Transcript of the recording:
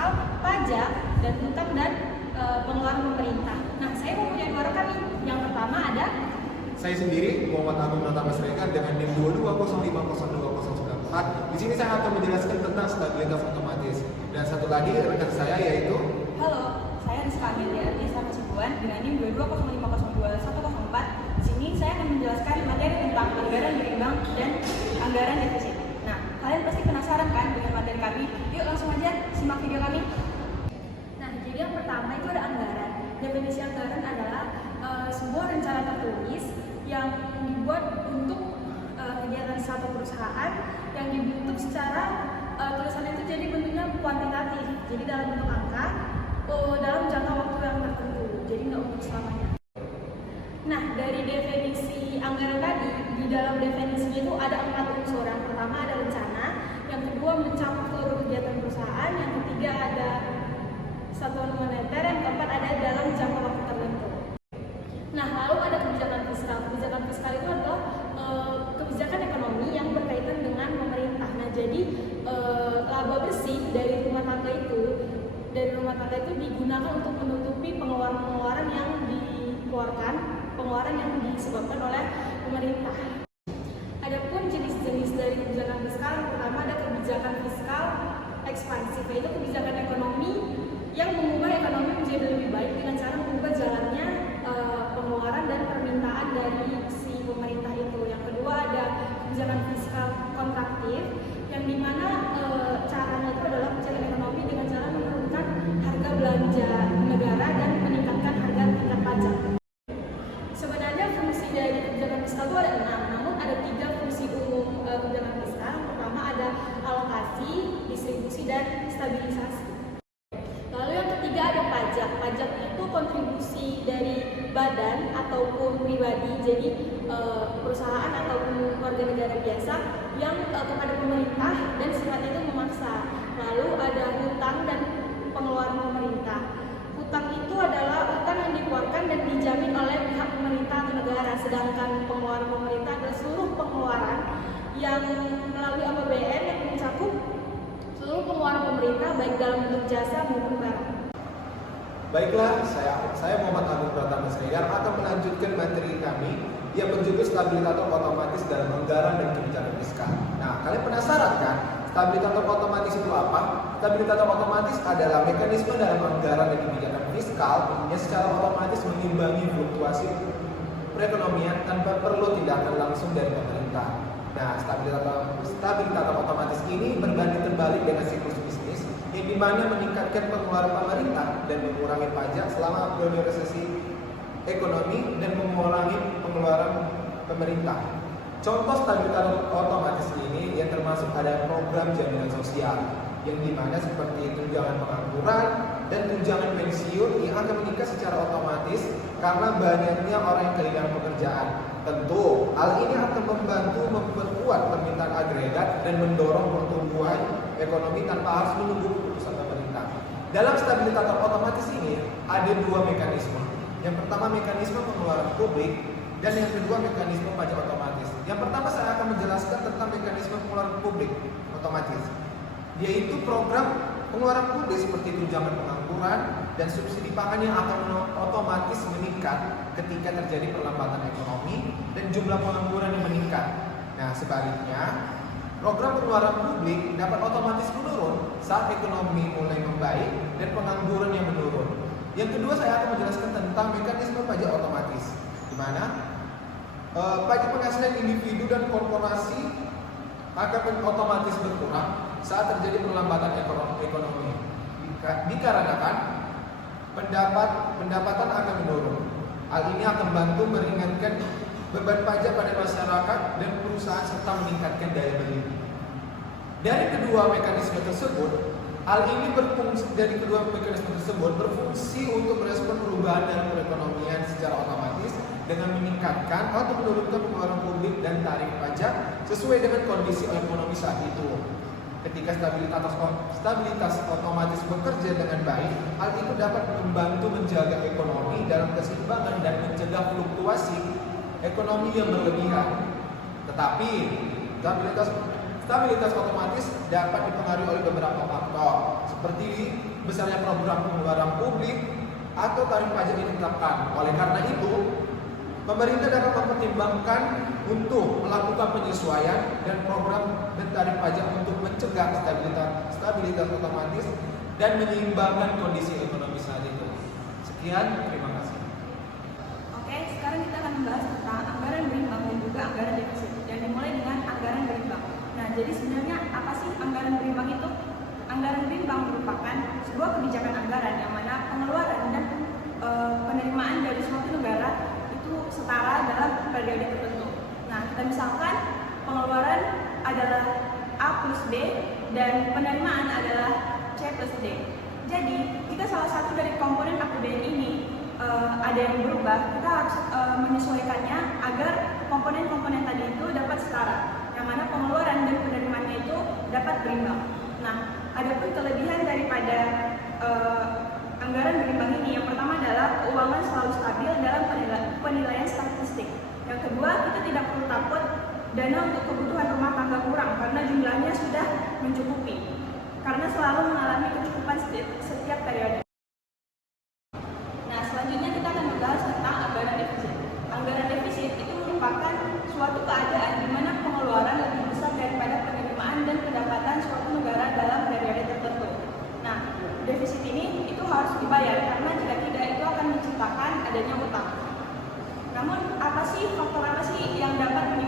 fiskal, pajak, dan hutang dan pengeluaran pemerintah. Nah, saya mau punya dua rekan nih. Yang pertama ada saya sendiri, Muhammad Agung Pratama Siregar dengan NIM 220500294. Di sini saya akan menjelaskan tentang stabilitas otomatis. Dan satu lagi rekan saya yaitu Halo, saya Rizka Amelia Artisa Kasibuan dengan NIM 220500214. Di sini saya akan menjelaskan materi tentang anggaran berimbang dan anggaran defisit. Nah, kalian pasti penasaran kan dengan materi kami? Yuk langsung aja simak video kami. Nah, jadi yang pertama itu ada anggaran. Definisi anggaran adalah sebuah rencana tertulis yang dibuat untuk kegiatan suatu perusahaan yang dibentuk secara tulisan itu jadi bentuknya kuantitatif, jadi dalam bentuk angka dalam jangka waktu yang tertentu, jadi nggak untuk selamanya. Nah, dari definisi anggaran tadi, di dalam definisinya itu ada 4 unsur. Yang pertama ada rencana, yang kedua mencakup seluruh kegiatan perusahaan, yang ketiga ada satuan moneter, yang keempat ada dalam jangka waktu tertentu. Nah, lalu ada kebijakan fiskal. Kebijakan fiskal itu adalah kebijakan ekonomi yang berkaitan dengan pemerintah. Nah, jadi laba bersih dari rumah tangga itu digunakan untuk menutupi pengeluaran-pengeluaran yang dikeluarkan, pengeluaran yang disebabkan oleh pemerintah. Adapun jenis-jenis dari kebijakan fiskal, yang pertama ada kebijakan fiskal ekspansif, yaitu kebijakan ekonomi yang mengubah ekonomi menjadi lebih baik dengan cara mengubah jalannya pengeluaran dan permintaan dari si pemerintah itu. Yang kedua ada kebijakan fiskal kontraktif, yang dimana caranya itu adalah kebijakan ekonomi dengan cara menurunkan harga belanja negara dan meningkatkan harga tingkat pajak. Sebenarnya fungsi dari kebijakan fiskal itu ada 6, namun ada 3 fungsi umum kebijakan fiskal. Yang pertama ada alokasi, distribusi, dan stabilisasi. Lalu yang ketiga ada pajak. Pajak itu kontribusi dari badan ataupun pribadi, jadi perusahaan ataupun warga negara biasa yang kepada pemerintah dan sifatnya itu memaksa. Lalu ada hutang dan pengeluaran pemerintah. Hutang itu adalah hutang yang dikeluarkan dan dijamin oleh pihak pemerintah atau negara, sedangkan pengeluaran pemerintah adalah seluruh pengeluaran yang melalui APBN yang mencakup seluruh pengeluaran pemerintah baik dalam bentuk jasa maupun barang. Baiklah, saya Muhammad Agung Pratama Siregar akan melanjutkan materi kami yang berjudul stabilisator otomatis dalam anggaran dan kebijakan fiskal. Nah, kalian penasaran kan? Stabilisator otomatis itu apa? Stabilisator otomatis adalah mekanisme dalam anggaran dan kebijakan fiskal yang secara otomatis mengimbangi fluktuasi perekonomian tanpa perlu tindakan langsung dari pemerintah. Nah, stabilisator otomatis ini berbanding terbalik dengan siklus bisnis yang dimana meningkatkan pengeluaran pemerintah dan mengurangi pajak selama periode resesi ekonomi dan mengurangi pengeluaran pemerintah. Contoh stabilisator otomatis ini yang termasuk ada program jaminan sosial yang dimana seperti tunjangan pengangguran dan tunjangan pensiun yang akan meningkat secara otomatis karena banyaknya orang yang kehilangan pekerjaan. Tentu, hal ini akan membantu memperkuat permintaan agregat dan mendorong pertumbuhan ekonomi tanpa harus menunggu keputusan pemerintah. Dalam stabilisator otomatis ini ada 2 mekanisme. Yang pertama mekanisme pengeluaran publik dan yang kedua mekanisme pajak otomatis. Yang pertama saya akan menjelaskan tentang mekanisme pengeluaran publik otomatis, yaitu program pengeluaran publik seperti tunjangan pengangguran dan subsidi pangan yang akan otomatis meningkat ketika terjadi perlambatan ekonomi dan jumlah pengangguran yang meningkat. Nah, sebaliknya, program pengeluaran publik dapat otomatis menurun saat ekonomi mulai membaik dan pengangguran yang menurun. Yang kedua, saya akan menjelaskan tentang mekanisme pajak otomatis, di mana pajak penghasilan individu dan korporasi akan otomatis berkurang saat terjadi perlambatan ekonomi. Dikarenakan pendapatan akan menurun. Hal ini akan membantu meringankan beban pajak pada masyarakat dan perusahaan serta meningkatkan daya beli. Dari kedua mekanisme tersebut berfungsi untuk merespon perubahan dalam perekonomian secara otomatis dengan meningkatkan atau menurunkan pengeluaran publik dan tarif pajak sesuai dengan kondisi ekonomi saat itu. Ketika stabilitas otomatis bekerja dengan baik, hal itu dapat membantu menjaga ekonomi dalam keseimbangan dan mencegah fluktuasi ekonomi yang berlebihan. Tetapi stabilitas otomatis dapat dipengaruhi oleh beberapa faktor seperti besarnya program pengeluaran publik atau tarif pajak yang ditetapkan. Oleh karena itu, pemerintah dapat mempertimbangkan untuk melakukan penyesuaian dan program dan tarif pajak untuk mencegah stabilitas otomatis dan menyeimbangkan kondisi ekonomi saat itu. Sekian, terima kasih. Oke, sekarang kita akan membahas tentang anggaran berimbang dan juga anggaran defisit. Dan dimulai dengan anggaran berimbang. Nah, jadi sebenarnya apa sih anggaran berimbang itu? Anggaran berimbang merupakan sebuah kebijakan anggaran yang mana pengeluaran dan penerimaan dari suatu negara itu setara dalam periode tertentu. Nah, kita misalkan pengeluaran adalah A plus B dan penerimaan adalah C plus D. Jadi, jika salah satu dari komponen APBN ini ada yang berubah, kita harus menyesuaikannya agar komponen-komponen tadi itu dapat setara, yang mana pengeluaran dan penerimaannya itu dapat berimbang. Nah, adapun kelebihan daripada anggaran berimbang ini, yang pertama adalah keuangan selalu stabil dalam penilaian statistik. Yang kedua, kita tidak perlu takut dana untuk kebutuhan rumah tangga kurang karena jumlahnya sudah mencukupi, karena selalu mengalami kecukupan setiap periode. Nah, selanjutnya kita akan membahas tentang anggaran defisit. Anggaran defisit itu merupakan suatu keadaan di mana pengeluaran lebih besar daripada penerimaan dan pendapatan suatu negara dalam periode tertentu. Nah, defisit ini itu harus dibayar karena jika tidak itu akan menciptakan adanya utang. Namun, faktor apa sih yang dapat